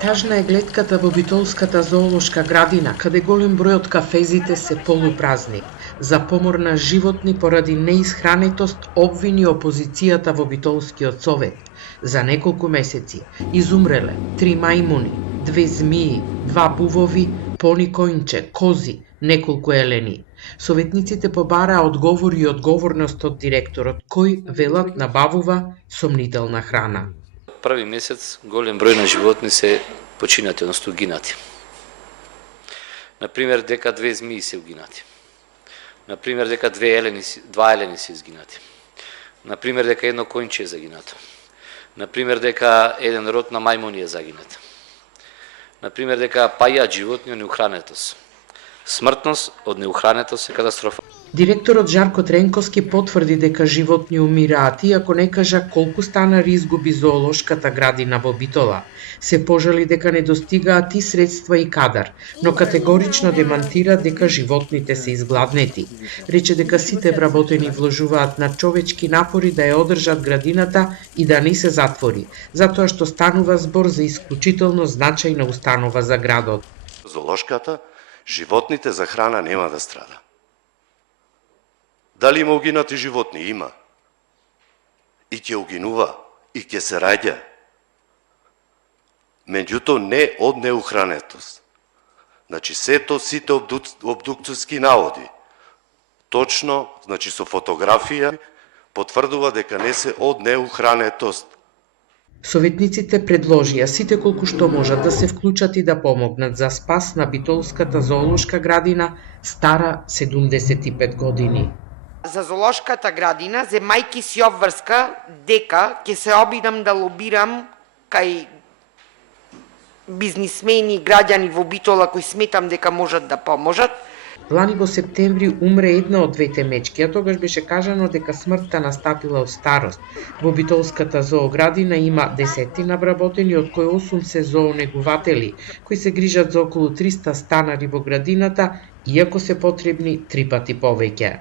Тажна е гледката во Битолската зоолошка градина, каде голем број од кафезите се полупразни. За помор на животни поради неисхранетост обвини опозицијата во Битолскиот совет. За неколку месеци изумреле 3 мајмуни, 2 змии, 2 бувови, пони којнче, кози, неколку елени. Советниците побараа одговори и одговорност од директорот, кој, велат, набавува сомнителна храна. Први месец голем број на животни се починати, одnosno угинати. Например, дека 2 змии се угинати. Например, дека 2 елени се изгинати. Например, дека едно којнче е загинато. Например, дека еден род на мајмуни е загинат. Например, дека паѓаат животни од неухранетост. Смртност од неухранетост е катастрофа. Директорот Жарко Тренковски потврди дека животни умираат, иако не кажа колку станари изгуби зоолошката градина во Битола. Се пожали дека не достигаат и средства и кадар, но категорично демантира дека животните се изгладнети. Рече дека сите вработени вложуваат на човечки напори да ја одржат градината и да не се затвори, затоа што станува збор за исклучително значајна установа за градот. Зоолошката, животните за храна нема да страда. Дали има угинати животни? Има. И ќе угинува, и ќе се раѓа. Меѓутоа не од неухранетост. Значи сите обдукцијски наводи, точно, значи со фотографија, потврдува дека не се од неухранетост. Советниците предложија сите колку што можат да се вклучат и да помогнат за спас на Битолската зоолошка градина, стара 75 години. За зоолошката градина земајки си обврска дека ќе се обидам да лобирам кај бизнисмени и граѓани во Битола кои сметам дека можат да поможат. Лани во септември умре една од двете мечки, а тогаш беше кажано дека смртта настапила од старост. Во Битолската зооградина има десетина вработени, од кои 8 се зоонегуватели, кои се грижат за околу 300 станари во градината, иако се потребни 3 пати повеќе.